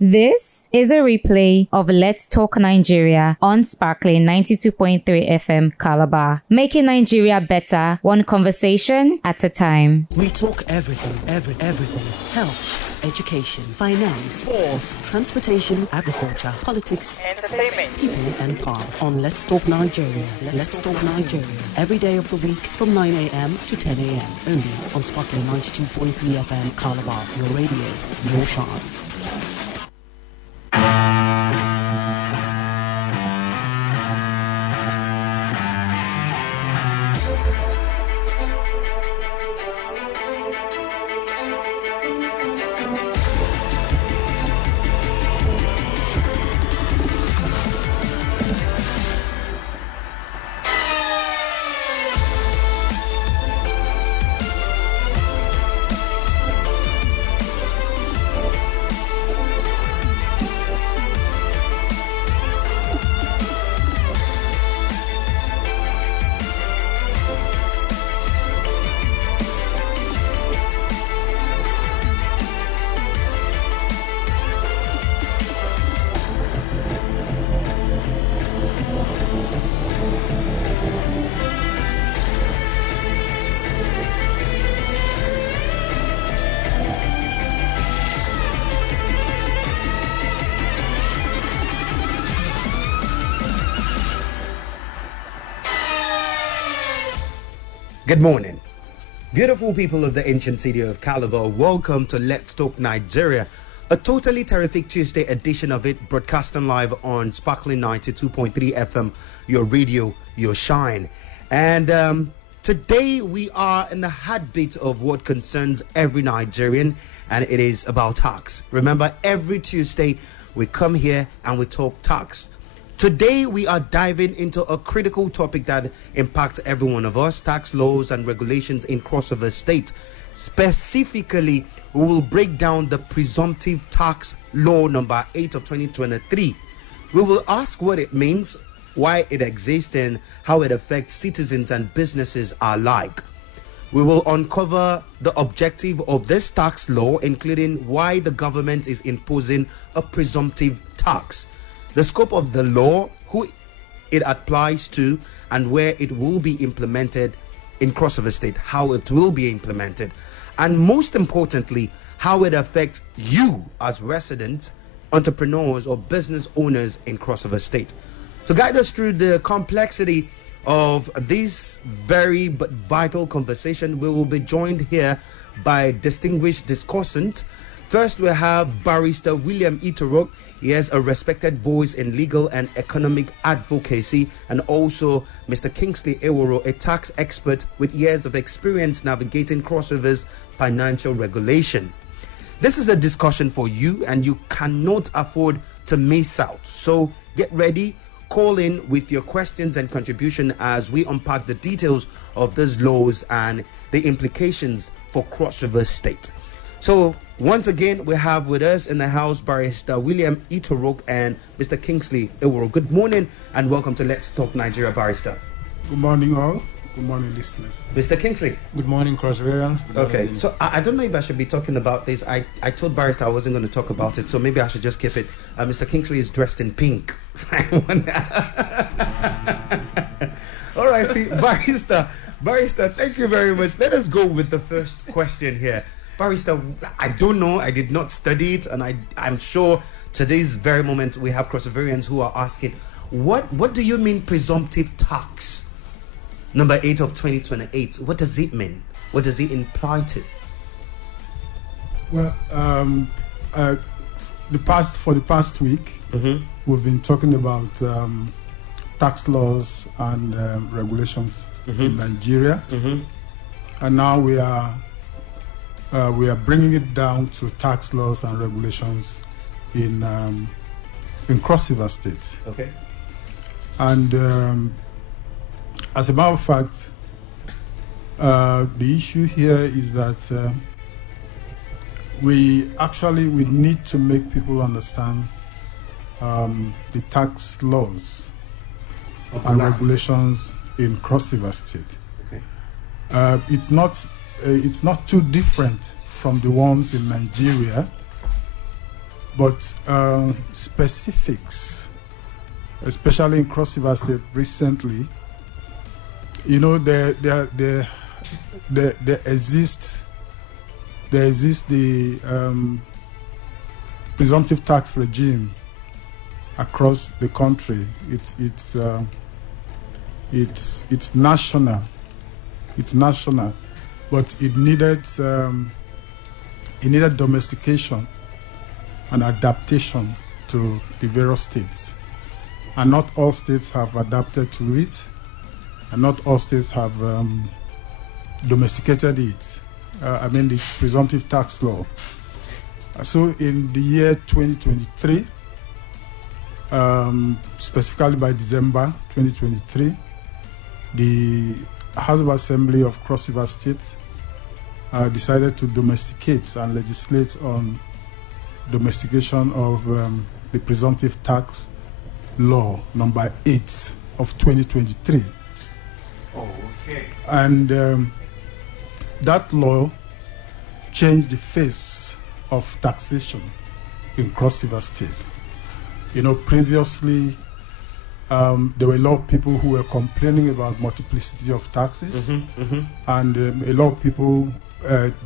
This is a replay of Let's Talk Nigeria on Sparkling 92.3 FM Calabar, making Nigeria better, one conversation at a time. We talk everything. Health, education, finance, sports, transportation, agriculture, politics, entertainment, people and power on Let's Talk Nigeria. Let's Talk Nigeria. Every day of the week from 9 a.m. to 10 a.m. Only on Sparkling 92.3 FM Calabar. Your radio, your shine. Good morning, beautiful people of the ancient city of Calabar. Welcome to Let's Talk Nigeria, a totally terrific Tuesday edition of it, broadcasting live on Sparkling 92.3 FM, your radio, your shine. And today we are in the heartbeat of what concerns every Nigerian, and it is about tax. Remember, every Tuesday we come here and we talk tax. Today, we are diving into a critical topic that impacts every one of us, tax laws and regulations in crossover state. Specifically, we will break down the Presumptive Tax Law No. 8 of 2023. We will ask what it means, why it exists, and how it affects citizens and businesses alike. We will uncover the objective of this tax law, including why the government is imposing a presumptive tax, the scope of the law, who it applies to, and where it will be implemented in crossover state, how it will be implemented, and most importantly, how it affects you as residents, entrepreneurs, or business owners in crossover state. To guide us through the complexity of this very but vital conversation, we will be joined here by distinguished discussant. First, we have Barrister William Itorok. He is a respected voice in legal and economic advocacy, and also Mr. Kingsley Eworo, a tax expert with years of experience navigating crossovers financial regulation. This is a discussion for you, and you cannot afford to miss out. So get ready, call in with your questions and contribution as we unpack the details of these laws and the implications for crossover state. So once again, we have with us in the house Barrister William Itorok and Mr. Kingsley Eworo. Good morning and welcome to Let's Talk Nigeria, Barrister. Good morning all. Good morning, listeners. Mr. Kingsley. Good morning, Crossvarians. Okay, so I don't know if I should be talking about this. I told Barrister I wasn't going to talk about it, so maybe I should just keep it. Mr. Kingsley is dressed in pink. All righty, Barrister, thank you very much. Let us go with the first question here. Barrister, I don't know, I did not study it, and I'm sure today's very moment we have crossovarians who are asking, what do you mean presumptive tax? Number 8 of 2028, what does it mean? What does it imply to? Well, for the past week, we've been talking about tax laws and regulations in Nigeria, and now we are bringing it down to tax laws and regulations in crossover states. Okay. And as a matter of fact, the issue here is that we need to make people understand the tax laws and regulations in crossover state. Okay. It's not too different from the ones in Nigeria, but specifics, especially in Cross River State recently, there exists the presumptive tax regime across the country. It's national. It's national, but it needed domestication and adaptation to the various states, and not all states have adapted to it, and not all states have domesticated it. The presumptive tax law. So in the year 2023, specifically by December 2023, the House of Assembly of Cross River State decided to domesticate and legislate on domestication of the presumptive tax law number 8 of 2023. Oh, okay. And that law changed the face of taxation in Cross River State. Previously, there were a lot of people who were complaining about multiplicity of taxes, and a lot of people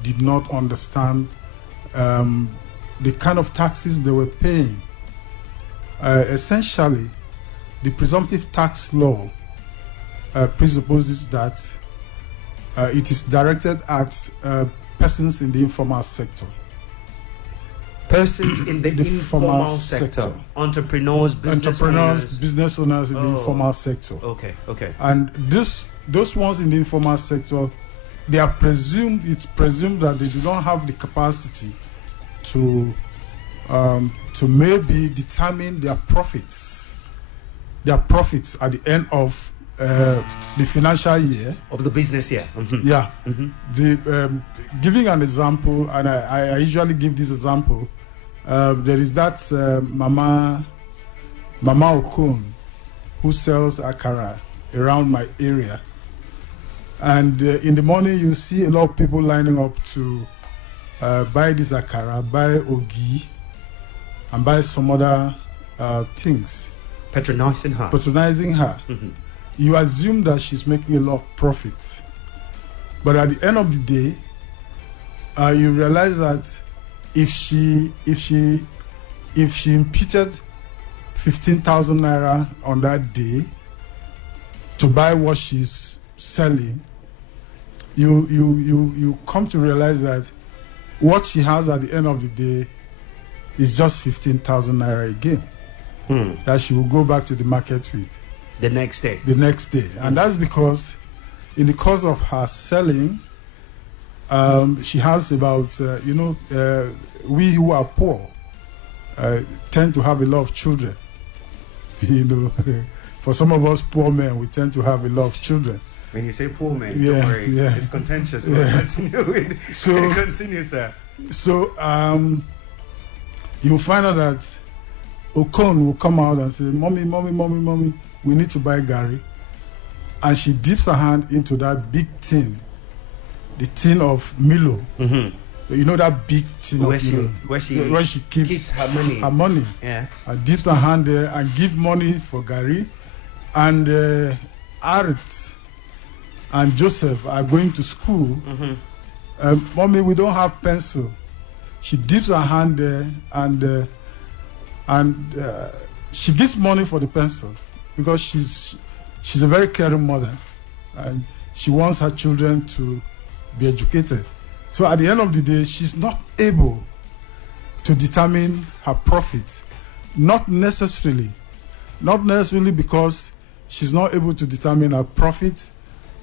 did not understand the kind of taxes they were paying. Essentially, the presumptive tax law presupposes that it is directed at persons in the informal sector. Persons in the informal sector. Entrepreneurs, business owners in the informal sector. Okay. And those ones in the informal sector, it's presumed that they do not have the capacity to maybe determine their profits at the end of the financial year of the business year. Yeah. Giving an example, and I usually give this example. There is that Mama Okon who sells akara around my area, and in the morning you see a lot of people lining up to buy this akara, buy ogi, and buy some other things. Patronizing her. Mm-hmm. You assume that she's making a lot of profit, but at the end of the day, you realize that if she imputed 15,000 naira on that day to buy what she's selling, you come to realize that what she has at the end of the day is just 15,000 naira again that she will go back to the market with the next day. And that's because in the course of her selling, she has about we who are poor tend to have a lot of children. For some of us poor men, we tend to have a lot of children. When you say poor men, don't worry, it's contentious. Continue, sir. So you'll find out that Okon will come out and say, mommy, we need to buy Gary. And she dips her hand into that big tin, the tin of Milo. Mm-hmm. That big tin where of Milo. Where she keeps her money. Yeah. And dips her hand there and give money for Gary. And Arit and Joseph are going to school. Mm-hmm. Mommy, we don't have pencil. She dips her hand there and she gives money for the pencil because she's a very caring mother and she wants her children to be educated. So at the end of the day, she's not able to determine her profit. Not necessarily because she's not able to determine her profit,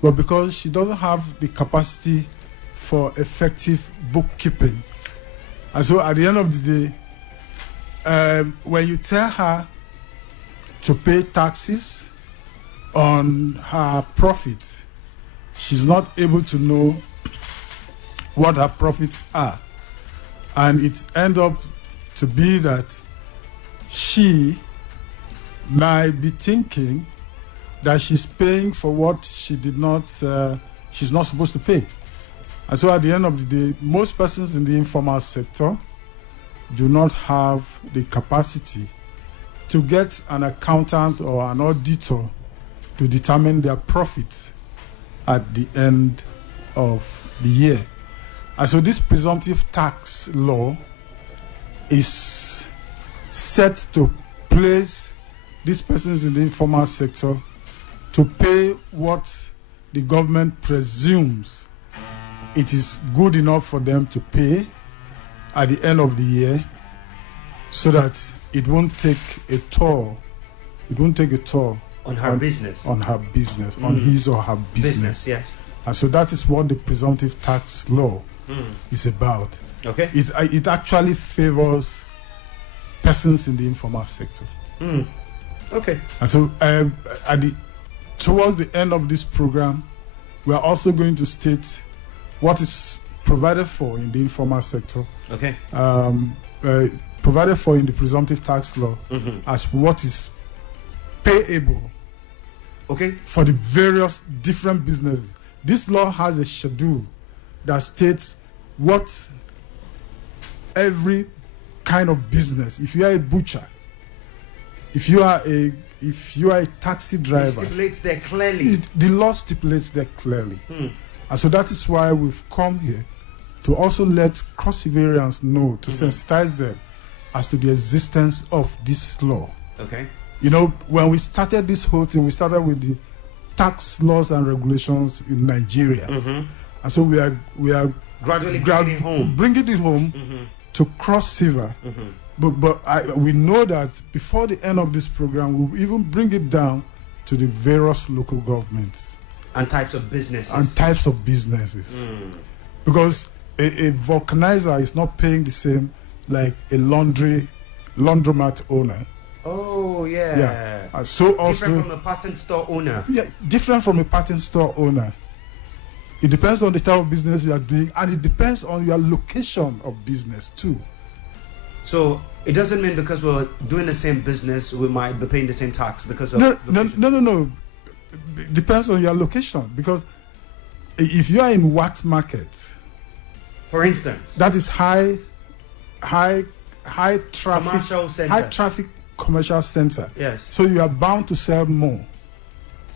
but because she doesn't have the capacity for effective bookkeeping. And so at the end of the day, when you tell her to pay taxes on her profit, she's not able to know what her profits are. And it ends up to be that she might be thinking that she's paying for what she's not supposed to pay. And so at the end of the day, most persons in the informal sector do not have the capacity to get an accountant or an auditor to determine their profits at the end of the year. And so this presumptive tax law is set to place these persons in the informal sector to pay what the government presumes it is good enough for them to pay at the end of the year, so that it won't take a toll. It won't take a toll on her business. On her business, on his or her business. Yes. And so that is what the presumptive tax law is about. Okay. It actually favors persons in the informal sector. Okay. And so towards the end of this program, we are also going to state what is provided for in the informal sector. Okay. Provided for in the presumptive tax law as what is payable. Okay. For the various different businesses. This law has a schedule that states what every kind of business, if you are a butcher, if you are a taxi driver, it stipulates there clearly. The law stipulates there clearly. And so that is why we've come here to also let cross-variants know, to sensitize them as to the existence of this law. Okay. You know, when we started this whole thing, we started with the tax laws and regulations in Nigeria. And so we are gradually bringing it home to cross river. But we know that before the end of this program, we'll even bring it down to the various local governments. And types of businesses. Because a vulcanizer is not paying the same like a laundromat owner. Oh, yeah. And so also different from a patent store owner. Yeah, different from a patent store owner. It depends on the type of business you are doing, and it depends on your location of business too. So it doesn't mean because we're doing the same business we might be paying the same tax because of no. It depends on your location, because if you are in Wat Market, for instance, that is high traffic commercial center. High traffic commercial center. Yes. So you are bound to sell more.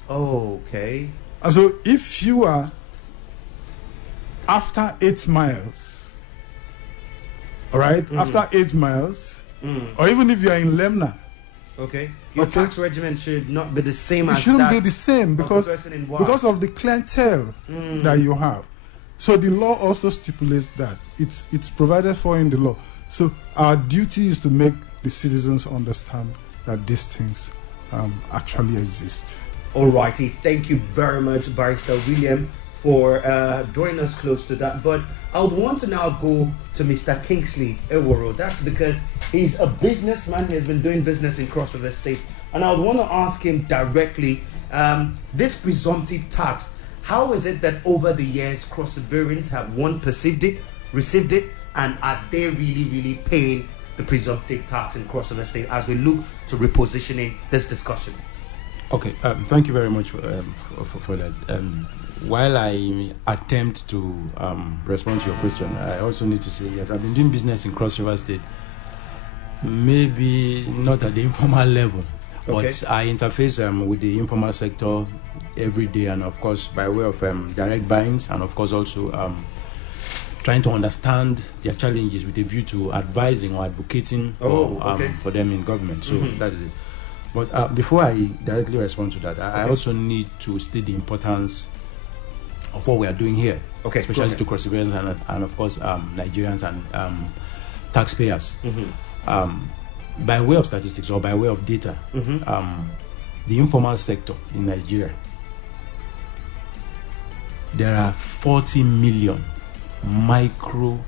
Oh, okay. And so if you are after 8 miles, all right, after 8 miles, or even if you are in Lemna, okay, your tax regimen should not be the same as that. It shouldn't be the same because of the clientele that you have. So the law also stipulates that it's provided for in the law. So our duty is to make the citizens understand that these things actually exist. Alrighty, thank you very much, Barrister William, for drawing us close to that. But I would want to now go to Mr. Kingsley Eworo. That's because he's a businessman. He has been doing business in Cross River State. And I would want to ask him directly, this presumptive tax, how is it that over the years Cross Riverians have, one, perceived it, received it, and are they really, really paying the presumptive tax in Cross River State as we look to repositioning this discussion? Okay, thank you very much for that. While I attempt to respond to your question, I also need to say, yes, I've been doing business in Cross River State, maybe not at the informal level, but I interface with the informal sector every day, and of course by way of direct buyings, and of course also trying to understand their challenges with a view to advising or advocating for them in government. So that is it. But before I directly respond to that, I also need to state the importance of what we are doing here, especially to Cross Rivers and of course Nigerians and taxpayers. By way of statistics or by way of data, the informal sector in Nigeria, there are 40 million medium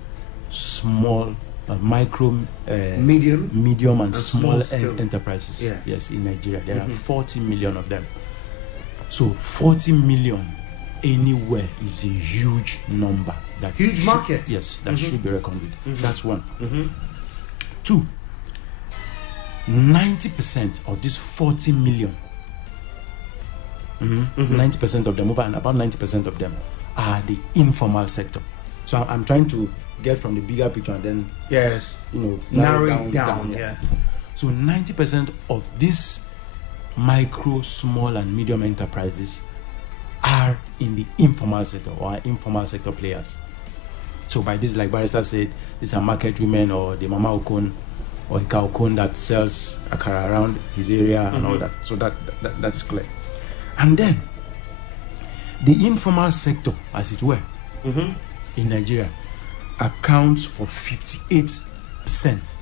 and small enterprises. Yes, in Nigeria there are 40 million of them. So 40 million anywhere is a huge number. That huge market. Yes, that should be reckoned with. That's one. 2, 90% of this 40 million, 90% of them, over and about 90% of them, are the informal sector. So I'm trying to get from the bigger picture and then narrow it down. Yeah. So 90% of these micro, small, and medium enterprises are in the informal sector or are informal sector players. So by this, like Barrister said, these are market women or the Mama Okon or Ika Okon that sells akara around his area and all that. So that's clear. And then the informal sector, as it were, in Nigeria accounts for 58%.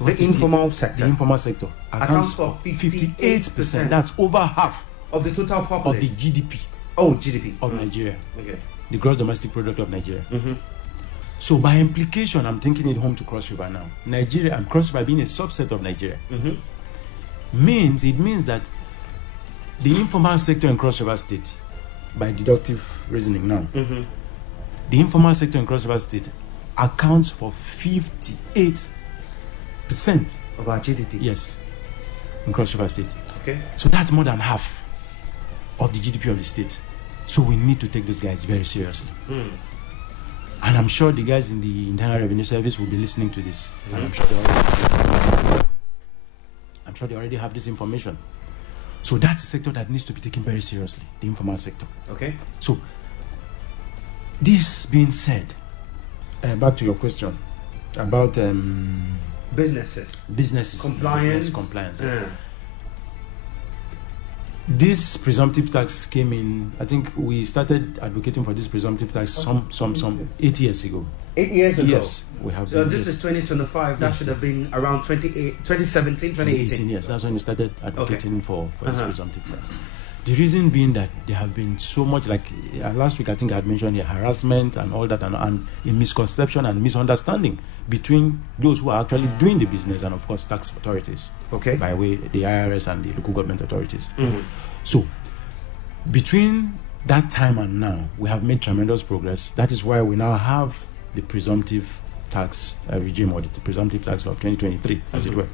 The informal sector. The informal sector accounts for 58%. That's over half of the total population of the GDP. Oh, GDP of Nigeria. Okay. The gross domestic product of Nigeria. So by implication, I'm taking it home to Cross River now. Nigeria and Cross River being a subset of Nigeria means that the informal sector in Cross River State, by deductive reasoning now, the informal sector in Cross River State accounts for 58% of our GDP. Yes, in Cross River State. Okay. So that's more than half of the GDP of the state. So we need to take those guys very seriously. And I'm sure the guys in the Internal Revenue Service will be listening to this. And I'm sure they already have this information. So that's a sector that needs to be taken very seriously, the informal sector. Okay. So this being said, back to your question about businesses, compliance. Yes, compliance. This presumptive tax came in. I think we started advocating for this presumptive tax some 8 years ago. 8 years ago. Yes, we have. So this is 2025. That should have been around 2017, 2018. Yes, that's when we started advocating for this presumptive tax. The reason being that there have been so much, like last week I think I had mentioned harassment and all that, and a misconception and misunderstanding between those who are actually doing the business and of course tax authorities. Okay. By way the IRS and the local government authorities. So between that time and now, we have made tremendous progress. That is why we now have the presumptive tax regime, or the presumptive tax law of 2023, as it were.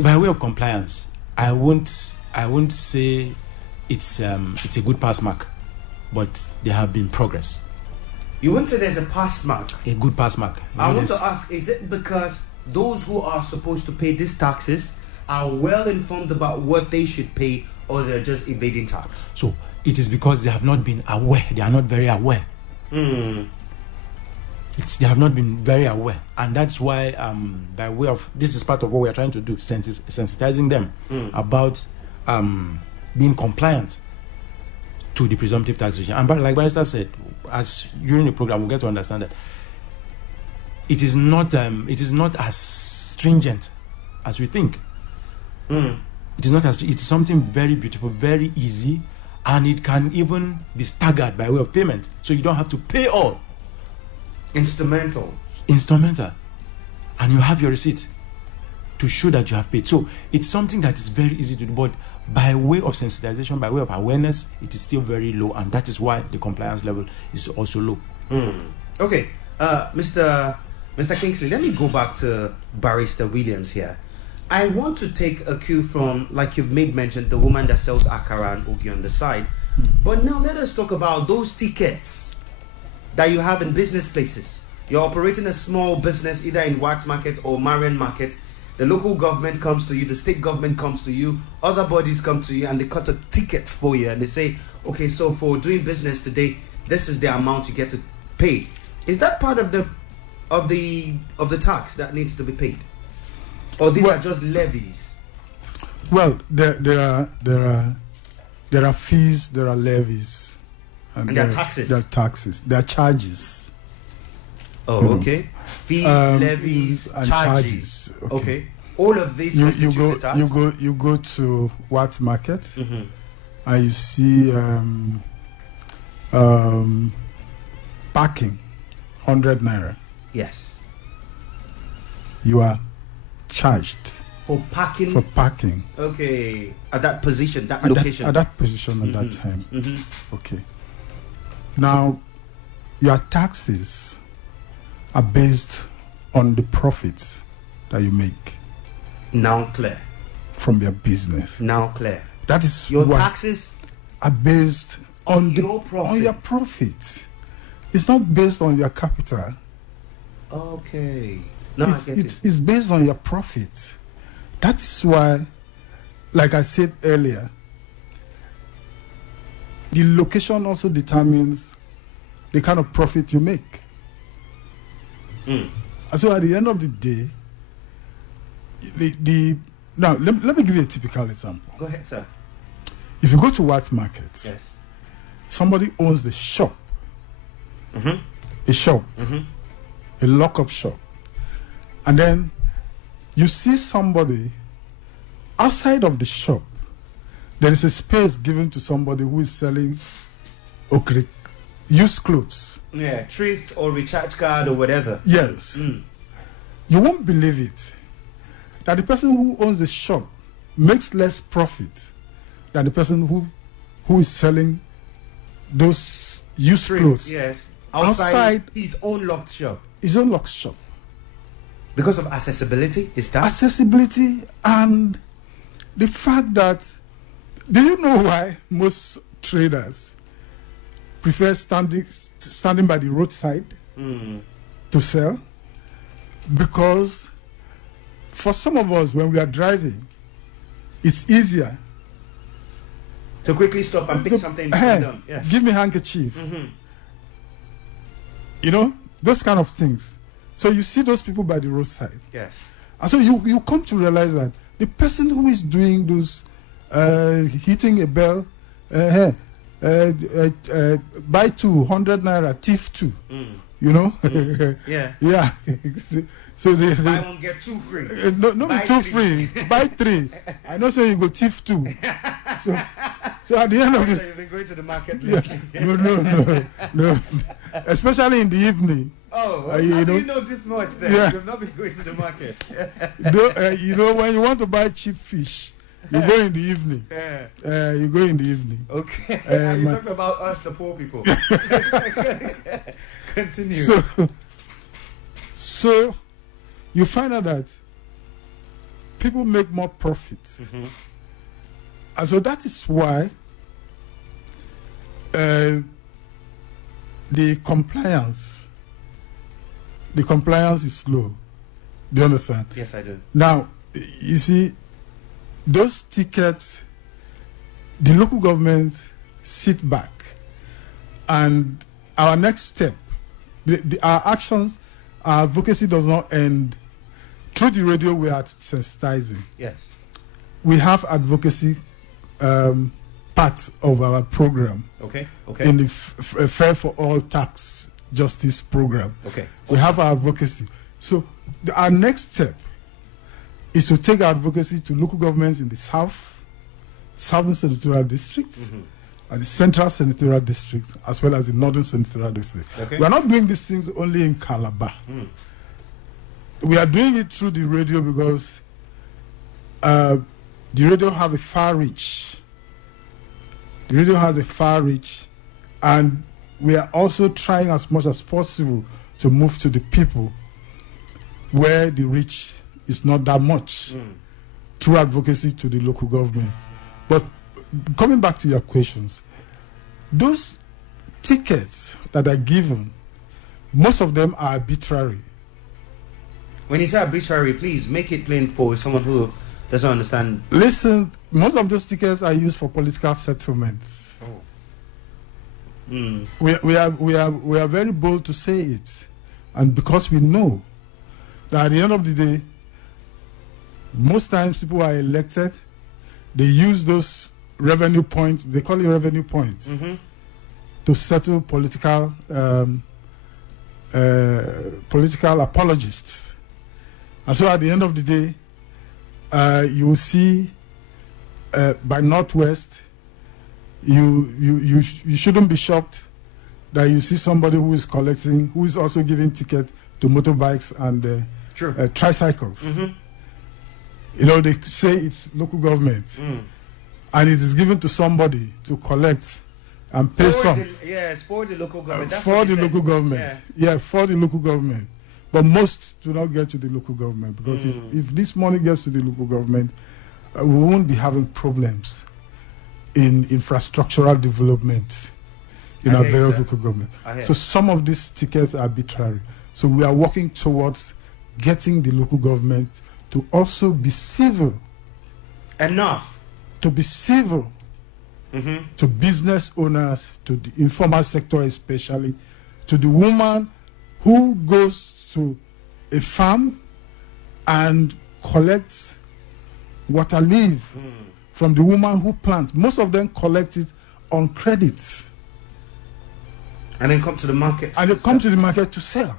By way of compliance, I won't say it's a good pass mark, but there have been progress. You won't say there's a pass mark? A good pass mark. I want to ask, is it because those who are supposed to pay these taxes are well informed about what they should pay, or they're just evading tax? So it is because they have not been aware. They are not very aware. They have not been very aware, and that's why by way of, this is part of what we are trying to do, sensitizing them about being compliant to the presumptive tax regime. And like Barrister said, as during the program, we get to understand that it is not as stringent as we think. It is not as, it is something very beautiful, very easy, and it can even be staggered by way of payment, so you don't have to pay all. Instrumental, and you have your receipt to show that you have paid. So it's something that is very easy to do, but by way of sensitization, by way of awareness, it is still very low, and that is why the compliance level is also low. Okay, Mr. Kingsley, let me go back to Barrister Williams here. I want to take a cue from, like you've made mention, the woman that sells akara and ogi on the side. But now let us talk about those tickets that you have in business places. You're operating a small business either in Wax Market or Marion Market. The local government comes to you, the state government comes to you, other bodies come to you, and they cut a ticket for you, and they say, okay, so for doing business today, this is the amount you get to pay. Is that part of the tax that needs to be paid, or these are just levies? Well, there are fees, there are levies, and there are taxes. There are taxes. There are charges. Oh, okay. Fees, levies, and charges. Okay. All of these constitute the tax. You go to Wax Market, and you see parking, 100 naira. Yes. You are charged for parking. Okay. At that position, that location. At that position, at that time. Okay. Now, your taxes are based on the profits that you make. Now clear. From your business. Now clear. That is your taxes are based on your profit. On your profits. it's not based on your capital. Okay. No, I get it. It's based on your profit. That's why, like I said earlier, the location also determines the kind of profit you make. And so at the end of the day, now let me give you a typical example. Go ahead, sir. If you go to white market, Yes. somebody owns the shop, a shop, a lock-up shop, and then you see somebody outside of the shop. There is a space given to somebody who is selling used clothes. Yeah, thrift or recharge card or whatever. Yes. You won't believe it, that the person who owns the shop makes less profit than the person who is selling those used clothes. Yes. Outside his own locked shop. His own locked shop. Because of accessibility, is that? Accessibility and the fact that, do you know why most traders prefer standing by the roadside to sell? Because for some of us, when we are driving, it's easier to quickly stop and pick something from them. Yeah. Give me handkerchief. You know, those kind of things. So you see those people by the roadside. Yes. And so you come to realize that the person who is doing those hitting a bell, buy 200 naira, thief 2. You know? Yeah. Yeah. So they buy one, get 2 free. No be 2 free. Buy 3. I know, so you go thief 2. So at the end of it, you've been going to the market. Yeah. No. Especially in the evening. Oh, how do you know this much then? Yeah. You've not been going to the market. You know, when you want to buy cheap fish, you go in the evening. You go in the evening. Okay. You talk about us, the poor people. Continue. So you find out that people make more profit. And so that is why the compliance is low. Do you understand? Yes, I do. Now, you see, those tickets, the local government sit back, and our next step, our actions, our advocacy does not end. Through the radio, we are sensitizing. Yes. We have advocacy parts of our program. Okay. In the Fair for All Tax Justice program. Okay. We have our advocacy. So our next step is to take our advocacy to local governments in the Southern Senatorial District, and the Central Senatorial District, as well as the Northern Senatorial District. Okay. We are not doing these things only in Calabar. We are doing it through the radio because the radio have a far reach. The radio has a far reach, and we are also trying as much as possible to move to the people where the reach is not that much through advocacy to the local government. But coming back to your questions, those tickets that are given, most of them are arbitrary. When you say arbitrary, please make it plain for someone who doesn't understand. Listen, most of those tickets are used for political settlements. We are very bold to say it, and because we know that at the end of the day, most times people are elected, they use those revenue points, they call it revenue points, to settle political apologists. And so at the end of the day, you will see by Northwest, you shouldn't be shocked that you see somebody who is collecting, who is also giving tickets to motorbikes and tricycles. You know, they say it's local government, and it is given to somebody to collect and pay for the local government. For the local government. Yeah, for the local government. But most do not get to the local government, because if this money gets to the local government, we won't be having problems in infrastructural development. in our various local government. So some of these tickets are arbitrary. So we are working towards getting the local government to also be civil. Enough. To be civil to business owners, to the informal sector especially, to the woman who goes to a farm and collects water leaf from the woman who plants. Most of them collect it on credit. And then come to the market. And they come to the market to sell.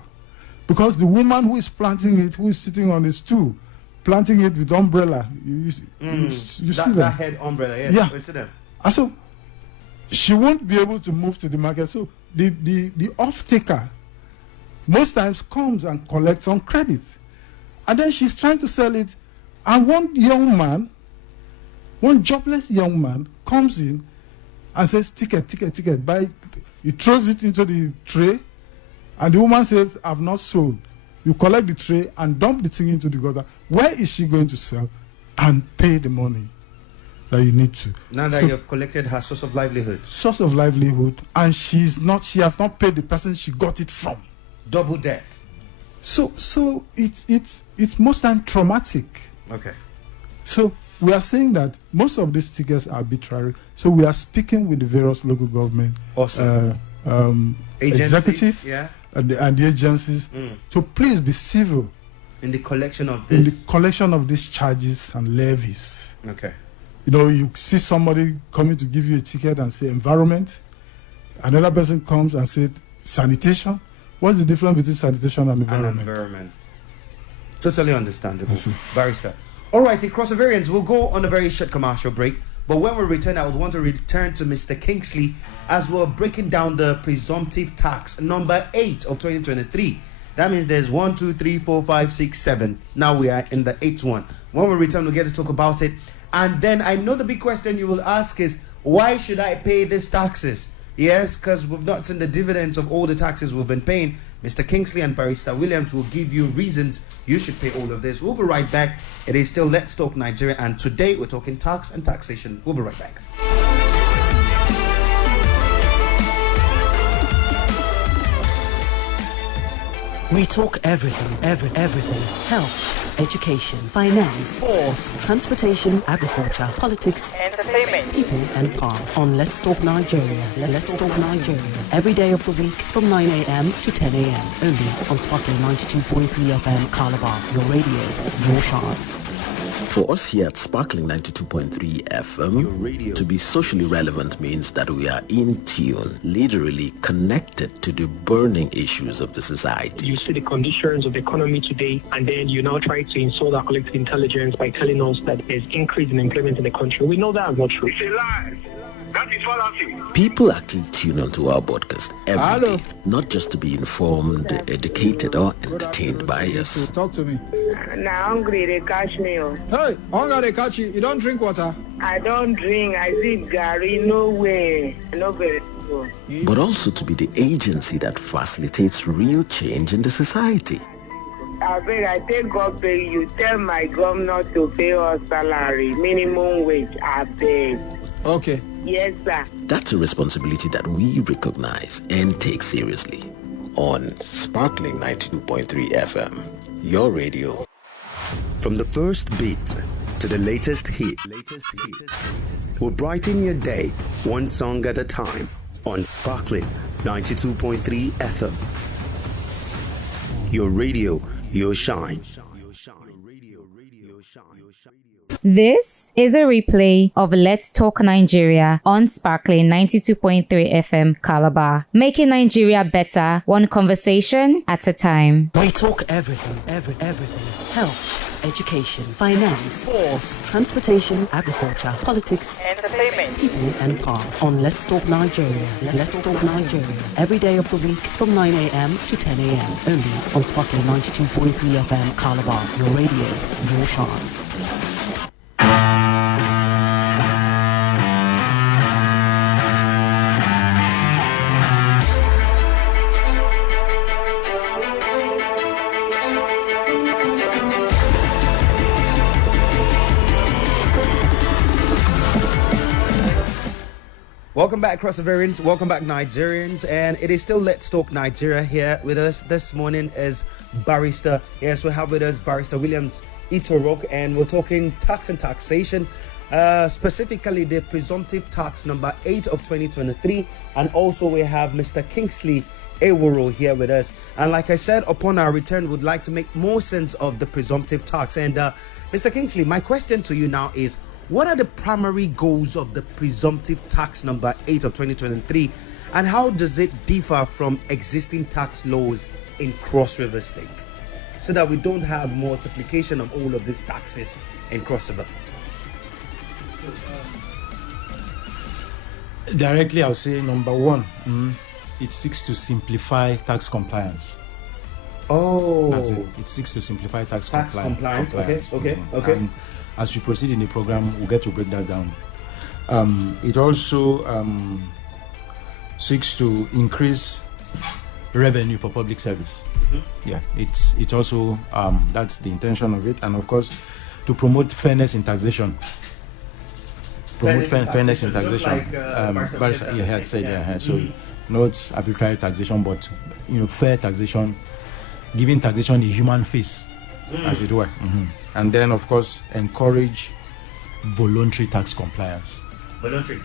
Because the woman who is planting it, who is sitting on the stool, planting it with umbrella, you see that head umbrella, yes. Yeah. We see them. And so she won't be able to move to the market. So the off-taker most times comes and collects on credit. And then she's trying to sell it. And one jobless young man comes in and says, ticket, buy. He throws it into the tray. And the woman says, I've not sold. You collect the tray and dump the thing into the gutter. Where is she going to sell and pay the money that you need to? Now that you have collected her source of livelihood. And she has not paid the person she got it from. Double debt. So it's most time traumatic. Okay. So we are saying that most of these tickets are arbitrary. So we are speaking with the various local government executive and the agencies. So please be civil in the collection of this. In the collection of these charges and levies. Okay. You know, you see somebody coming to give you a ticket and say environment. Another person comes and says sanitation. What's the difference between sanitation and environment? Totally understandable. Barrister. All righty, cross variants. We'll go on a very short commercial break. But when we return, I would want to return to Mr. Kingsley as we're breaking down the presumptive tax number 8 of 2023. That means there's 1, 2, 3, 4, 5, 6, 7. Now we are in the 8th one. When we return, we'll get to talk about it. And then I know the big question you will ask is, why should I pay these taxes? Yes, because we've not seen the dividends of all the taxes we've been paying. Mr. Kingsley and Barrister Williams will give you reasons you should pay all of this. We'll be right back. It is still Let's Talk Nigeria, and today we're talking tax and taxation. We'll be right back. We talk everything. Health, education, finance, sports, transportation, agriculture, politics, entertainment, people and power. On Let's Talk Nigeria. Let's Talk Nigeria. Every day of the week from 9 a.m. to 10 a.m. Only on Sparkling 92.3 FM Calabar. Your radio, your shine. For us here at Sparkling 92.3 FM, to be socially relevant means that we are in tune, literally connected to the burning issues of the society. You see the conditions of the economy today, and then you now try to insult our collective intelligence by telling us that there's increase in employment in the country. We know that is not true. It's a lie. That is fallacy. People actually tune onto our podcast every day, not just to be informed, educated, or entertained by us. Talk to me. Now hungry, they catch me. Hey, hunger they catch you. You don't drink water. I don't drink. I drink Gary. No way. No very good. But also to be the agency that facilitates real change in the society. I beg, I take God pay you. Tell my governor to pay us salary, minimum wage. I beg. Okay. Yes, sir. That's a responsibility that we recognize and take seriously. On Sparkling 92.3 FM, your radio. From the first beat to the latest hit, we'll brighten your day one song at a time on Sparkling 92.3 FM. Your radio, your shine. This is a replay of Let's Talk Nigeria on Sparkling 92.3 FM Calabar, making Nigeria better, one conversation at a time. We talk everything. Health, education, finance, sports, transportation, agriculture, politics, entertainment, people and power. On Let's Talk Nigeria. Let's Talk Nigeria. Every day of the week from 9 a.m. to 10 a.m. Only on Sparkling 92.3 FM Calabar. Your radio, your shine. Welcome back, Crossoverians. Welcome back, Nigerians. And it is still Let's Talk Nigeria. Here with us this morning is Barrister. Yes, we have with us Barrister Williams Itorok, and we're talking tax and taxation, specifically the Presumptive Tax number 8 of 2023. And also we have Mr. Kingsley Eworo here with us. And like I said, upon our return, we'd like to make more sense of the Presumptive Tax. And Mr. Kingsley, my question to you now is, what are the primary goals of the Presumptive Tax number 8 of 2023, and how does it differ from existing tax laws in Cross River State, so that we don't have multiplication of all of these taxes in Cross River? Directly, I'll say number one, it seeks to simplify tax compliance. Oh, that's it. It seeks to simplify tax compliance. Okay. And as we proceed in the program, we'll get to break that down. It also seeks to increase revenue for public service. Yeah, it's also that's the intention of it, and of course, to promote fairness in taxation. Fairness in taxation. Just like Barrister had said. So not arbitrary taxation, but fair taxation, giving taxation a human face, as it were. And then, of course, encourage voluntary tax compliance. Voluntary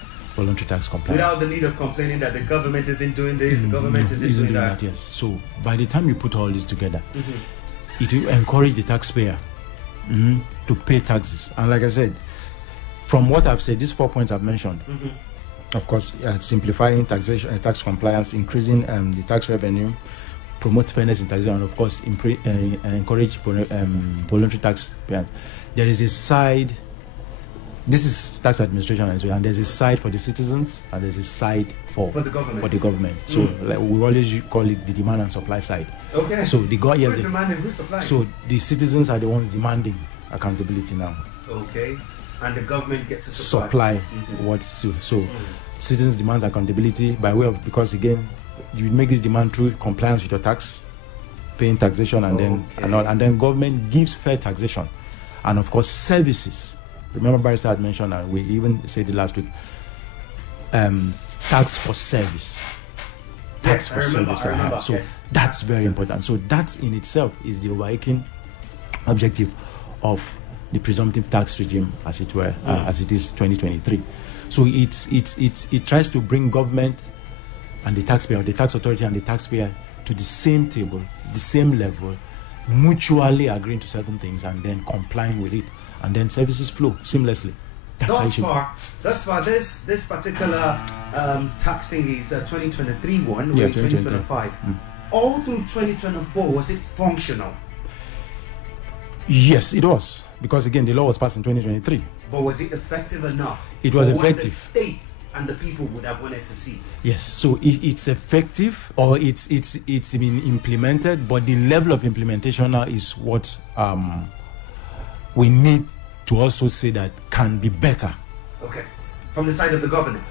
tax compliance. Without the need of complaining that the government isn't doing this, the government isn't doing that. Yes. So, by the time you put all this together, it will encourage the taxpayer to pay taxes. And like I said, from what I've said, these 4 points I've mentioned, of course, simplifying taxation, tax compliance, increasing the tax revenue, promote fairness in taxation, and of course encourage voluntary tax payers. There is a side, this is tax administration as well, and there's a side for the citizens and there's a side for the government. So like we always call it the demand and supply side. Okay. So who's demanding, who's supplying? So the citizens are the ones demanding accountability now. Okay. And the government gets to supply what to. So citizens demand accountability by way of, because again, you make this demand through compliance with your tax, paying taxation, and then government gives fair taxation, and of course services. Remember, Barrister had mentioned, and we even said it last week. Tax for service. Tax for service. So that's very important. So that in itself is the overarching objective of the presumptive tax regime, as it were, as it is 2023. So it tries to bring government and the taxpayer, the tax authority and the taxpayer to the same table, the same level, mutually agreeing to certain things and then complying with it, and then services flow seamlessly. Thus far, this particular tax thing is 2023 one, 2025. All through 2024, was it functional? Yes, it was, because again, the law was passed in 2023. But was it effective enough? It was effective. What the state and the people would have wanted to see. Yes, so it's effective, or it's been implemented, but the level of implementation now is what we need to also say that can be better. Okay, from the side of the government,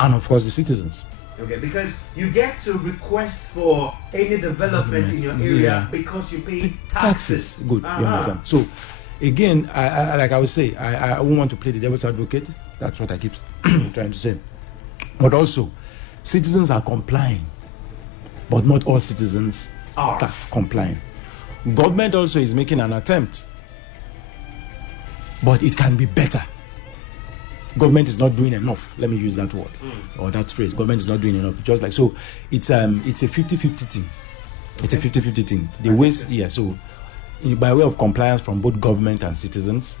and of course the citizens. Okay, because you get to request for any development in your area because you pay taxes. Good, you understand. So again, like I would say, I won't want to play the devil's advocate. That's what I keep trying to say. But also, citizens are complying, but not all citizens are complying. Government also is making an attempt, but it can be better. Government is not doing enough. Let me use that word or that phrase. Government is not doing enough. Just like so, it's a 50-50 thing. It's a 50-50 thing. The ways, so by way of compliance from both government and citizens,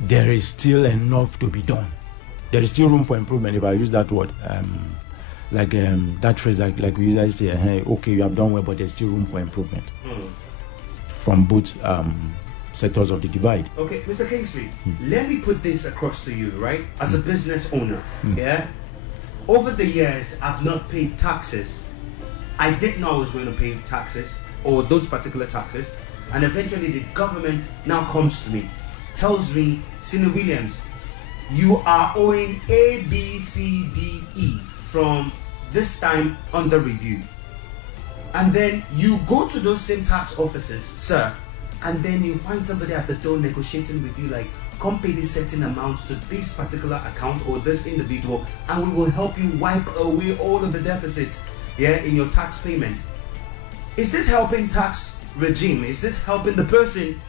there is still enough to be done. There is still room for improvement, if I use that word. That phrase, like we usually say, hey, okay, you have done well, but there's still room for improvement from both sectors of the divide. Okay, Mr. Kingsley, let me put this across to you, right? As a business owner, over the years, I've not paid taxes. I didn't know I was going to pay taxes, or those particular taxes, and eventually the government now comes to me, tells me, Sinu Williams, you are owing A, B, C, D, E from this time under review. And then you go to those same tax offices, sir, and then you find somebody at the door negotiating with you like, come pay this certain amount to this particular account or this individual, and we will help you wipe away all of the deficits, in your tax payment. Is this helping tax regime? Is this helping the person?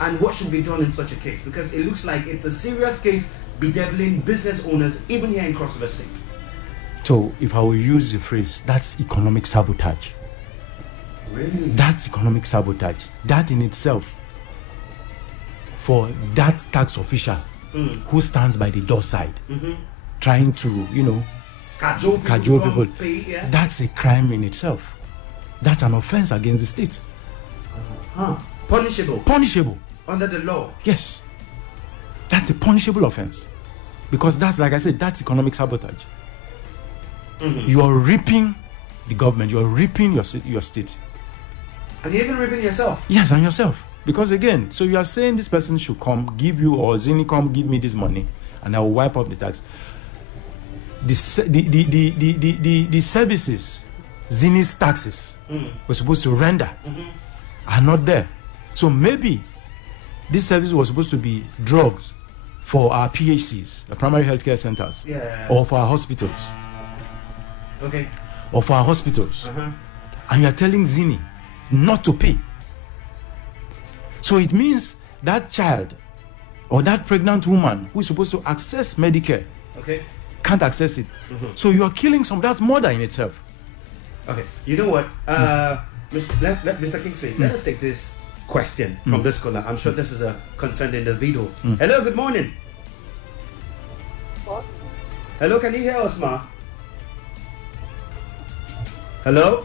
And what should be done in such a case? Because it looks like it's a serious case bedeviling business owners, even here in Cross River State. So, if I will use the phrase, that's economic sabotage. Really? That's economic sabotage. That in itself, for that tax official who stands by the door side, trying to, cajole people, pay, that's a crime in itself. That's an offense against the state. Punishable. Punishable. Under the law. Yes. That's a punishable offense. Because that's, like I said, that's economic sabotage. You are ripping the government. You are ripping your state. And you're even ripping yourself. Yes, and yourself. Because again, so you are saying this person should come, give you, or Zini come, give me this money, and I will wipe off the tax. The services Zini's taxes were supposed to render are not there. So maybe this service was supposed to be drugs for our PHCs, the primary healthcare centers, or for our hospitals. Okay. Or for our hospitals. And you are telling Zini not to pay. So it means that child or that pregnant woman who is supposed to access Medicare can't access it. So you are killing some. That's murder in itself. Okay. You know what? Mr. Kingsley, let us take this question from this caller. I'm sure this is a concerned individual. Hello, good morning. What? Hello, can you hear us, ma? Hello?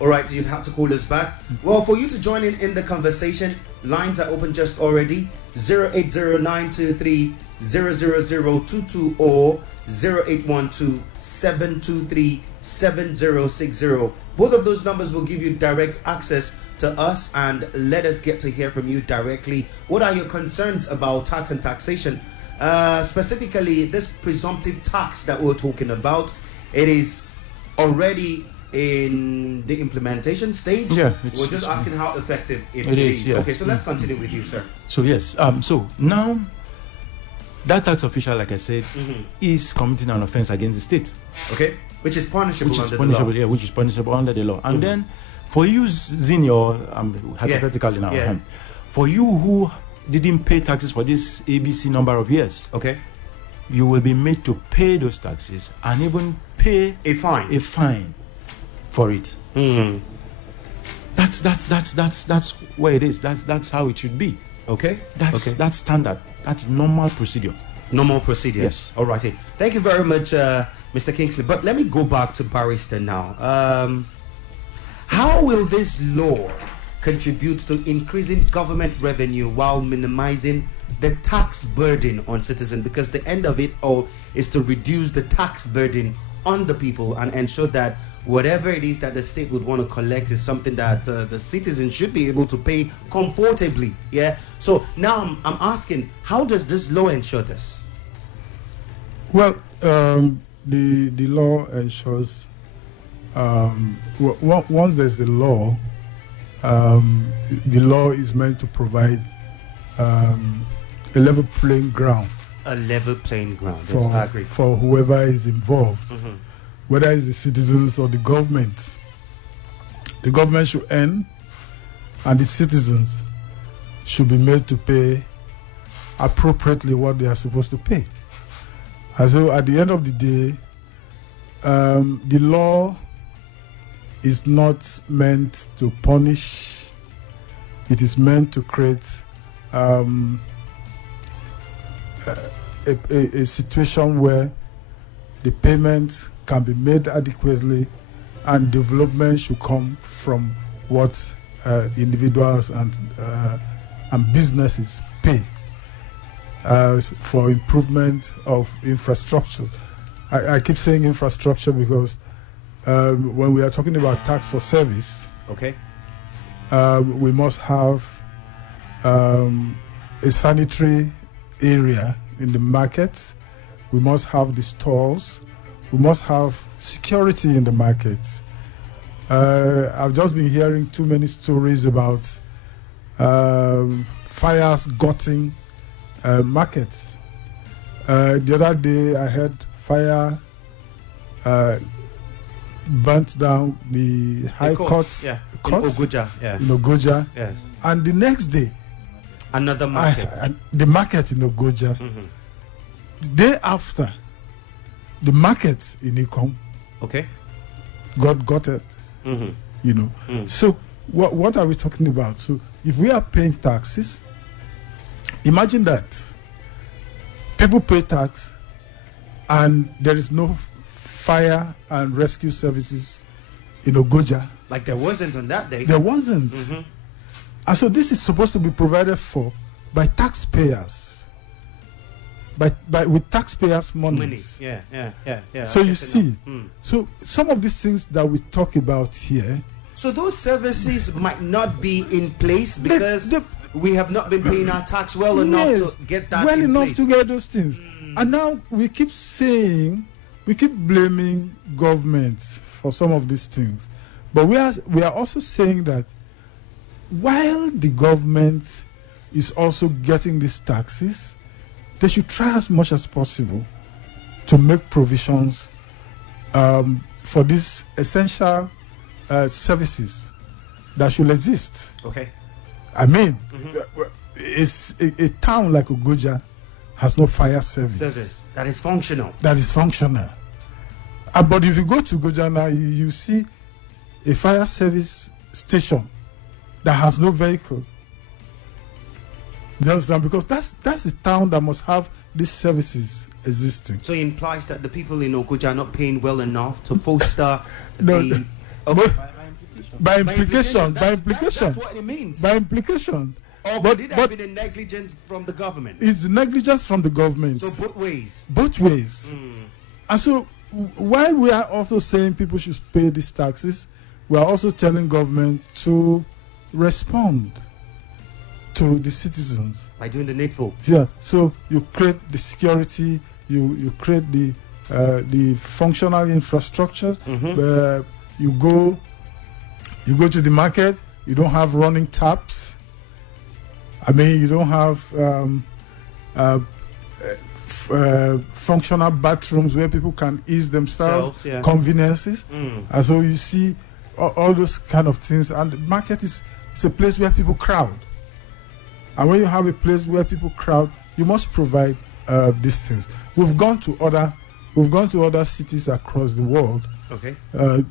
All right, you'd have to call us back. Well, for you to join in the conversation, lines are open just already. 080-923-00022 or 0812-723-7060. Both of those numbers will give you direct access to us and let us get to hear from you directly. What are your concerns about tax and taxation? Specifically, this presumptive tax that we're talking about, it is already in the implementation stage. We're just asking how effective it is. Yes. Okay, so let's continue with you, sir. So yes, so now that tax official, like I said, is committing an offense against the state. Okay, which is punishable under the law. Yeah, which is punishable under the law. And then for you, Zinio, hypothetically now, for you who didn't pay taxes for this ABC number of years, you will be made to pay those taxes and even pay a fine for it. That's where it is. That's how it should be. Okay. That's standard. That's normal procedure. Normal procedure. Yes. All righty. Thank you very much, Mr. Kingsley. But let me go back to Barrister now. How will this law contribute to increasing government revenue while minimizing the tax burden on citizens? Because the end of it all is to reduce the tax burden on the people and ensure that whatever it is that the state would want to collect is something that the citizens should be able to pay comfortably. So now I'm asking, how does this law ensure this? Well, the law ensures once there's a law, the law is meant to provide a level playing ground. A level playing ground for whoever is involved. Whether it's the citizens or the government. The government should earn and the citizens should be made to pay appropriately what they are supposed to pay. And so at the end of the day, the law is not meant to punish. It is meant to create a situation where the payment can be made adequately and development should come from what individuals and businesses pay for improvement of infrastructure. I keep saying infrastructure because when we are talking about tax for service, we must have a sanitary area in the market. We must have the stalls. We must have security in the market. I've just been hearing too many stories about fires gutting markets. The other day I heard fire burnt down the High Court, in Ogoja. Yeah. In Ogoja. Yes. And the next day, another market. The market in Ogoja. The day after, the market in Ikom. Okay. Got gutted. So what are we talking about? So if we are paying taxes, imagine that people pay tax and there is no fire and rescue services in Ogoja. Like there wasn't on that day. There wasn't. And so this is supposed to be provided for by taxpayers. With taxpayers' money. Yeah. So you see, so some of these things that we talk about here. So those services might not be in place because we have not been paying our tax well enough to get that well in enough place. to get those things. And now we keep blaming governments for some of these things. But we are also saying that while the government is also getting these taxes, they should try as much as possible to make provisions for these essential services that should exist. Okay. I mean, it's a town like Ogoja has no fire service. That is functional. But if you go to Ogoja now, you see a fire service station that has no vehicle. You understand? Because that's a town that must have these services existing. So it implies that the people in Ogoja are not paying well enough to foster by implication. That's what it means. By implication. But it have been a negligence from the government. It's negligence from the government. So both ways. Both ways. And so while we are also saying people should pay these taxes, we are also telling government to respond to the citizens by doing the needful. Yeah. So you create the security, you create the functional infrastructure. You go to the market. You don't have running taps. I mean, you don't have functional bathrooms where people can ease themselves, conveniences. And so you see all those kind of things. And the market is a place where people crowd. And when you have a place where people crowd, you must provide these things. We've gone to other cities across the world. Okay.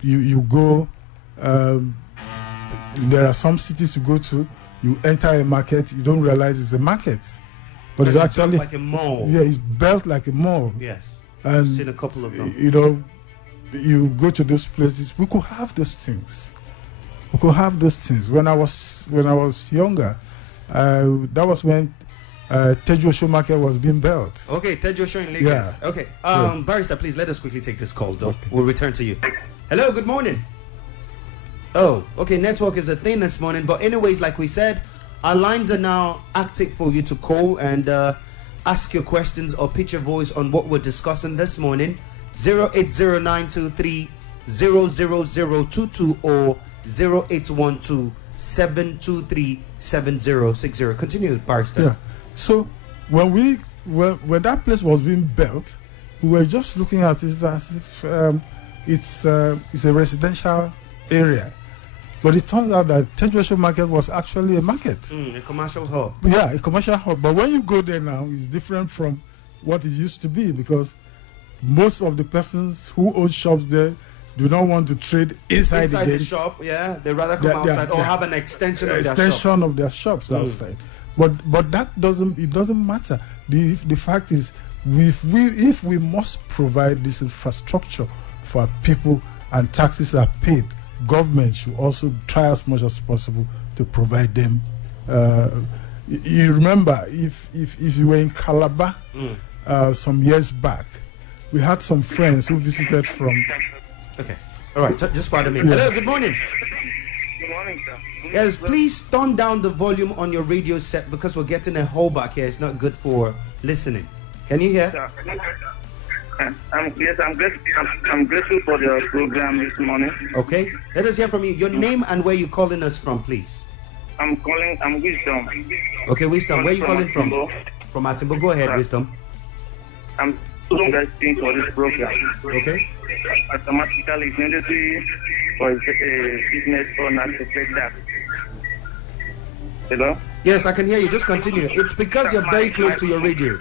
You go. There are some cities you go to. You enter a market, you don't realize it's a market, but it's actually like a mall. Yeah, it's built like a mall. Yes. And I've seen a couple of them. You go to those places. We could have those things. When I was younger, that was when Tejuosho Market was being built. Okay, Tejuosho in Lagos. Yeah. Okay. Barrister, please let us quickly take this call, though. Okay. We'll return to you. Hello, good morning. Oh, okay, network is a thing this morning. But anyways, like we said, our lines are now active for you to call and ask your questions or pitch your voice on what we're discussing this morning. 08092300022 or 0812-723-7060. Continue, Barrister. Yeah. So when that place was being built, we were just looking at it as if it's a residential area. But it turns out that Tejuosho Market was actually a market. A commercial hub. Yeah, a commercial hub. But when you go there now, it's different from what it used to be, because most of the persons who own shops there do not want to trade inside the shop. Yeah, they rather come outside or have an extension of their shops outside. But that doesn't matter. The fact is, if we must provide this infrastructure for our people and taxes are paid, government should also try as much as possible to provide them. You remember, if you were in Calabar some years back, we had some friends who visited from. Okay, all right, just pardon me. Yeah. Hello, good morning. Good morning, sir. Yes, please turn down the volume on your radio set because we're getting a hold back here. It's not good for listening. Can you hear? Sir. I'm grateful for the program this morning. Okay, let us hear from you. Your name and where you're calling us from, please. I'm Wisdom. Okay, Wisdom. Where are you calling from? Atimbo. From Atimbo. Go ahead, Wisdom. I'm investing for this program. Okay. Automatically, it's necessary for a business owner to pay tax. Hello? Yes, I can hear you. Just continue. It's because you're very close to your radio.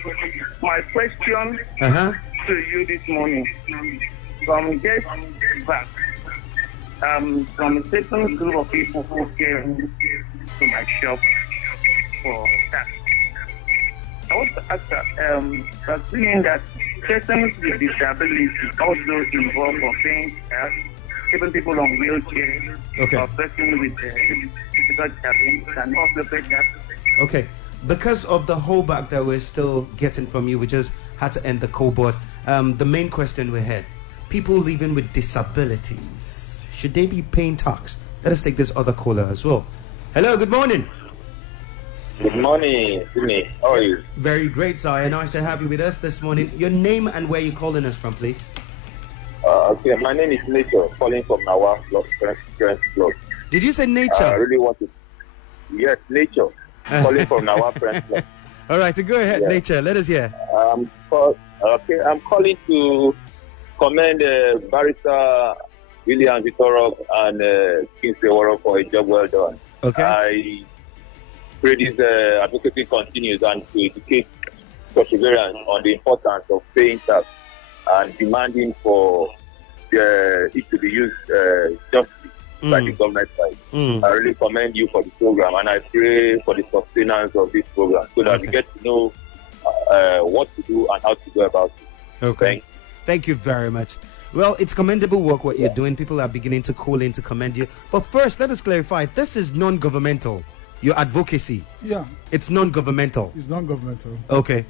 My question to you this morning, from days back, from a certain group of people who came to my shop for tax. I want to ask considering that persons with disability also involved for paying tax, even people on wheelchairs or persons with physical challenge can also pay tax. Okay. Because of the holdback that we're still getting from you, we just had to end the call board. The main question we had, people living with disabilities, should they be paying tax? Let us take this other caller as well. Hello, good morning. Good morning, Sydney. How are you? Very great, sir. Nice to have you with us this morning. Your name and where you're calling us from, please. Okay, my name is Nature, calling from Nawa, Friends Club. Did you say Nature? I really want to. Yes, Nature. Calling from Nawa Friends Club. All right, so go ahead, Nature. Let us hear. I'm calling to commend Barrister William Itorok and Kingsley Eworo for a job well done. Okay. I pray this advocacy continues and to educate perseverance on the importance of paying tax and demanding for it to be used justly by the government side. I really commend you for the program, and I pray for the sustenance of this program so that we get to know what to do and how to go about it. Okay. Thank you very much. Well, it's commendable work what you're doing. People are beginning to call in to commend you. But first, let us clarify. This is non-governmental. Your advocacy. Yeah. It's non-governmental. It's non-governmental. Okay.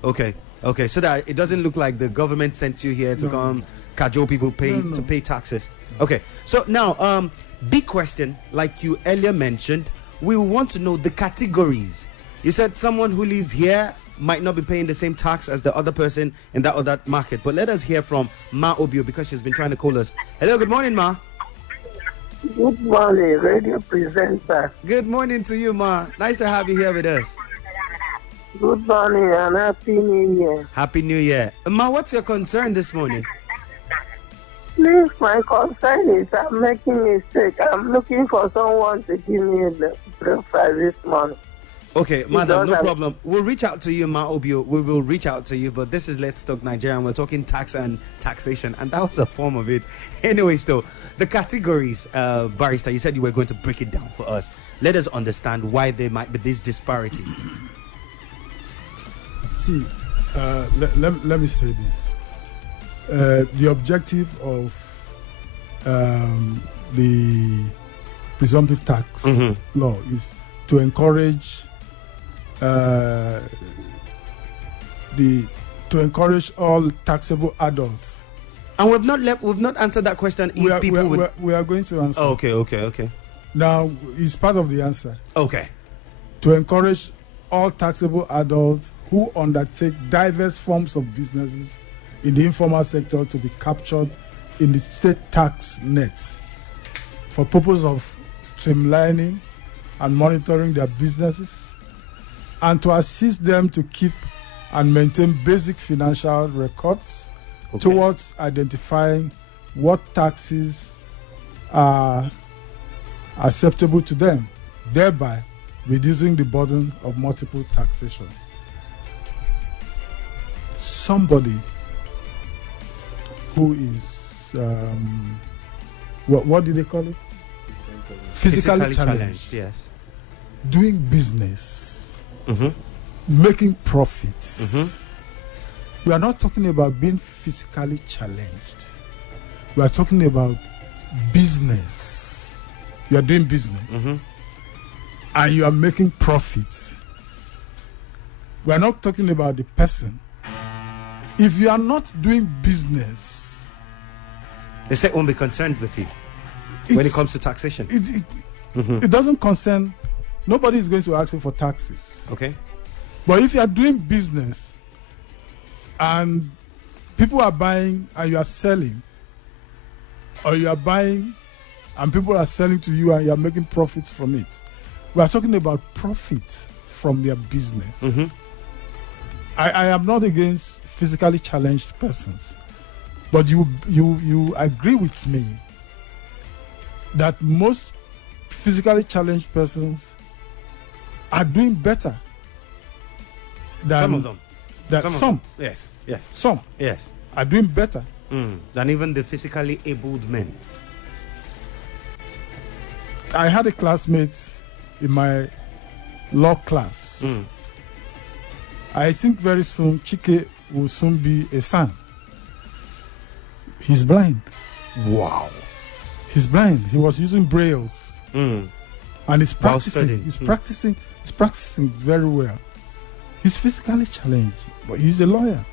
So that it doesn't look like the government sent you here to come cajole people to pay taxes. Okay. So now, big question, like you earlier mentioned, we want to know the categories. You said someone who lives here might not be paying the same tax as the other person in that other market. But let us hear from Ma Obio because she's been trying to call us. Hello, good morning, Ma. Good morning, radio presenter. Good morning to you, Ma. Nice to have you here with us. Good morning and Happy New Year. Happy New Year. Ma, what's your concern this morning? Please, my concern is I'm making a mistake. I'm looking for someone to give me the breakfast this morning. Okay, madam, no problem. We'll reach out to you, Ma Obio. We will reach out to you, but this is Let's Talk Nigeria, and we're talking tax and taxation, and that was a form of it. Anyways, though, the categories, Barrister, you said you were going to break it down for us. Let us understand why there might be this disparity. See, let me say this. The objective of the Presumptive Tax Law is to encourage all taxable adults. And we've not answered that question. We are going to answer. Oh, okay. Now, it's part of the answer. Okay. To encourage all taxable adults who undertake diverse forms of businesses in the informal sector to be captured in the state tax net for purpose of streamlining and monitoring their businesses, and to assist them to keep and maintain basic financial records towards identifying what taxes are acceptable to them, thereby reducing the burden of multiple taxation. Somebody who is, what do they call it? Physically challenged. Yes. Doing business, making profits. We are not talking about being physically challenged. We are talking about business. You are doing business and you are making profits. We are not talking about the person. If you are not doing business, the state won't be concerned with you when it comes to taxation. It doesn't concern. Nobody is going to ask you for taxes. Okay. But if you are doing business and people are buying and you are selling, or you are buying and people are selling to you and you are making profits from it, We are talking about profit from their business. Mm-hmm. I am not against physically challenged persons, but you agree with me that most physically challenged persons are doing better than some of them. Some. Yes. Some. Yes. Are doing better than even the physically abled men. I had a classmate in my law class. I think very soon Chike will soon be a son. He's blind. Wow. He's blind. He was using brailles. And he's practicing. He's practicing very well. He's physically challenged, but he's a lawyer.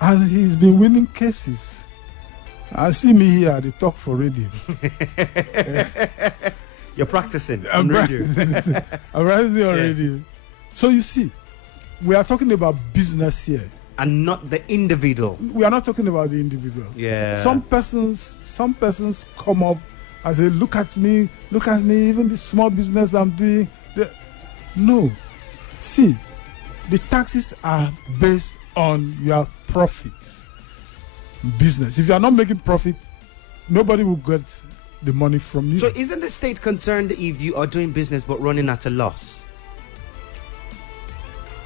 And he's been winning cases. I see me here at the Talk for Radio. You're practicing on radio. I'm practicing on radio. So you see, we are talking about business here. And not the individual. We are not talking about the individual. Yeah. Some persons come up and say, look at me, even the small business I'm doing. No. See, the taxes are based on your profits. Business. If you are not making profit, nobody will get the money from you. So isn't the state concerned if you are doing business but running at a loss?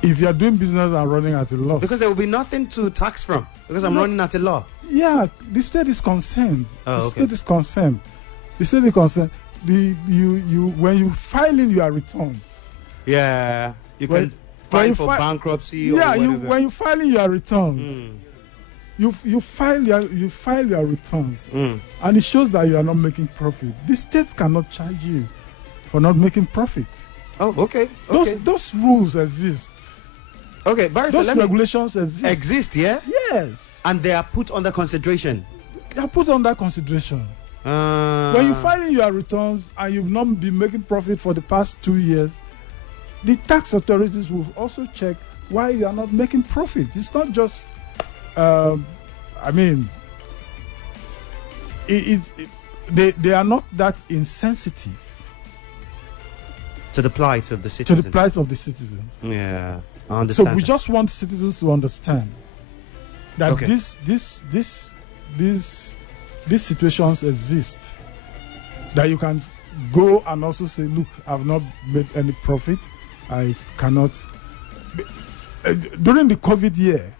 If you are doing business and running at a loss. Because there will be nothing to tax from. Because I'm running at a loss. Yeah, the state is concerned. Oh, the state is concerned. The state is concerned. When you file in your returns. Yeah. You can file for bankruptcy. Yeah, or when you file in your returns. You file your returns, and it shows that you are not making profit. The state cannot charge you for not making profit. Oh, okay. Those rules exist. Okay, Barrister, those regulations exist. Exist, yeah? Yes. And they are put under consideration. They are put under consideration. When you file in your returns and you've not been making profit for the past 2 years, the tax authorities will also check why you are not making profits. It's not just. They are not that insensitive to the plight of the citizens. Yeah, I understand. So we just want citizens to understand that these situations exist. That you can go and also say, look, I've not made any profit. I cannot. During the COVID year.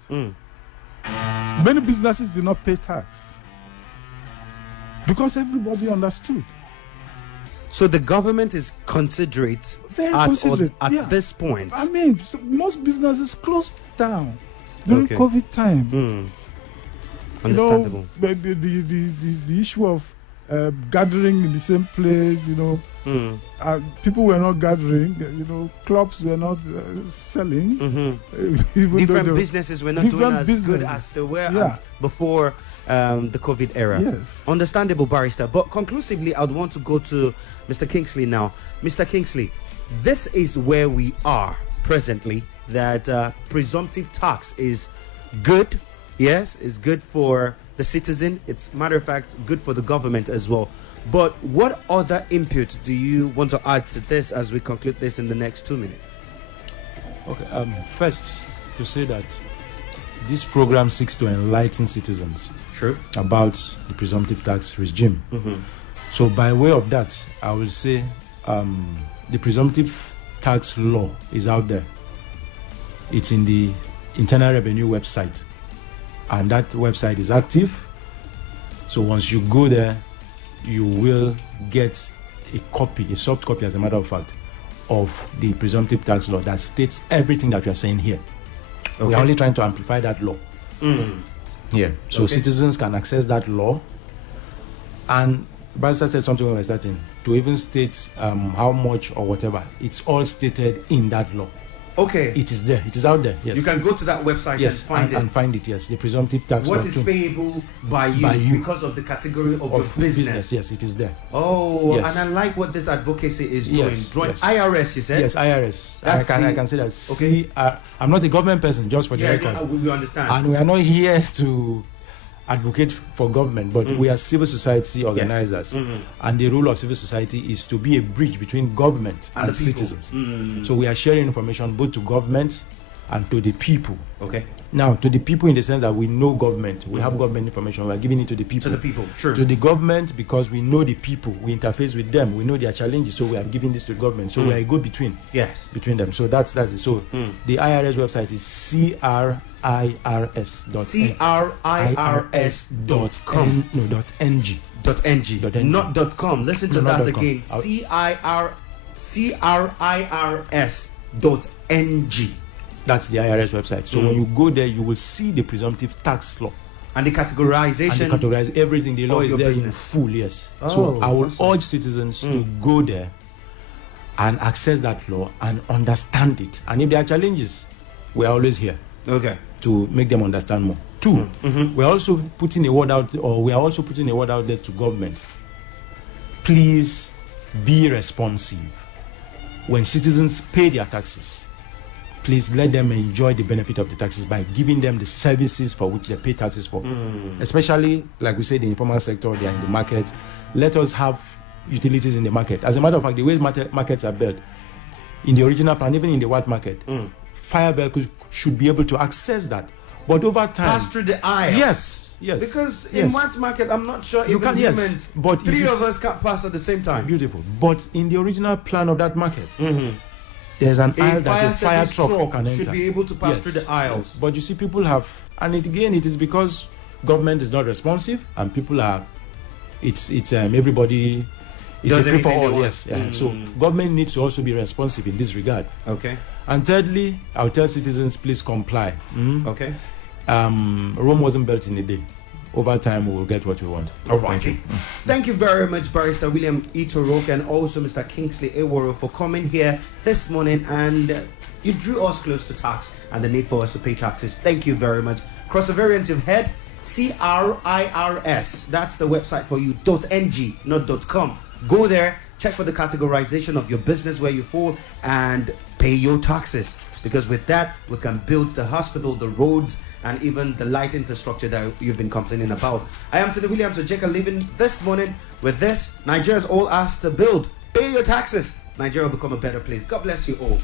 Many businesses did not pay tax because everybody understood. So the government is considerate at this point. I mean, most businesses closed down during COVID time. Understandable. The issue of gathering in the same place, people were not gathering, clubs were not selling. Different businesses were not doing as good as they were before the COVID era. Yes. Understandable, Barrister. But conclusively, I'd want to go to Mr. Kingsley now. Mr. Kingsley, this is where we are presently, that presumptive tax is good. Yes, it's good for the citizen. It's, matter of fact, good for the government as well. But what other input do you want to add to this as we conclude this in the next 2 minutes? Okay, first, to say that this program seeks to enlighten citizens about the presumptive tax regime. So by way of that, I will say the presumptive tax law is out there. It's in the Internal Revenue website. And that website is active. So once you go there, you will get a soft copy, as a matter of fact, of the presumptive tax law that states everything that we are saying here. Okay. We are only trying to amplify that law. Yeah. So citizens can access that law. And Barrister said something when we were starting, to even state how much or whatever. It's all stated in that law. Okay. It is there. It is out there. Yes. You can go to that website and find it. And find it, yes. The presumptive tax law. What is payable by you because of the category of your business? Yes, it is there. Oh, yes. And I like what this advocacy is doing. IRS, you said? Yes, IRS. I can say that. Okay. I'm not a government person, just for the record. We understand. And we are not here to advocate for government, but we are civil society organizers, and the role of civil society is to be a bridge between government and citizens. So we are sharing information both to government and to the people. Okay. Now, to the people in the sense that we know government, we have government information, we are giving it to the people. To the people, true. To the government, because we know the people, we interface with them, we know their challenges, so we are giving this to the government. So we are a go-between. Yes. Between them. So that's it. So the IRS website is CRIRS.com. .ng. Not .com. Listen to that again. CRIRS.ng. That's the IRS website. So when you go there, you will see the presumptive tax law. And the categorization. And they categorize everything. The law is there in full, yes. So I will urge citizens to go there and access that law and understand it. And if there are challenges, we are always here. Okay. To make them understand more. Two, we are also putting a word out, there to government. Please be responsive. When citizens pay their taxes, please let them enjoy the benefit of the taxes by giving them the services for which they pay taxes for. Especially, like we say, the informal sector, they are in the market. Let us have utilities in the market. As a matter of fact, the way markets are built, in the original plan, even in the white market, fire vehicles should be able to access that. But over time... Pass through the aisle. Yes. Because in white market, I'm not sure you can, humans, but three of us can't pass at the same time. Beautiful. But in the original plan of that market, there's an aisle that a fire truck can enter. Should be able to pass through the aisles. Yes. But you see, people have, and it is because government is not responsive, and people are, everybody is a free for all. Yes. So government needs to also be responsive in this regard. Okay. And thirdly, I'll tell citizens, please comply. Okay. Rome wasn't built in a day. Over time, we will get what we want. All righty. Thank you very much, Barrister William Itorok, and also Mr. Kingsley Eworo, for coming here this morning, and you drew us close to tax and the need for us to pay taxes. Thank you very much. Cross the variants you've heard, CRIRS. That's the website for you, .ng, not .com. Go there, check for the categorization of your business where you fall, and pay your taxes. Because with that, we can build the hospital, the roads, and even the light infrastructure that you've been complaining about. I am Senator Williams Ojeka, leaving this morning with this. Nigeria's all asked to build. Pay your taxes. Nigeria will become a better place. God bless you all.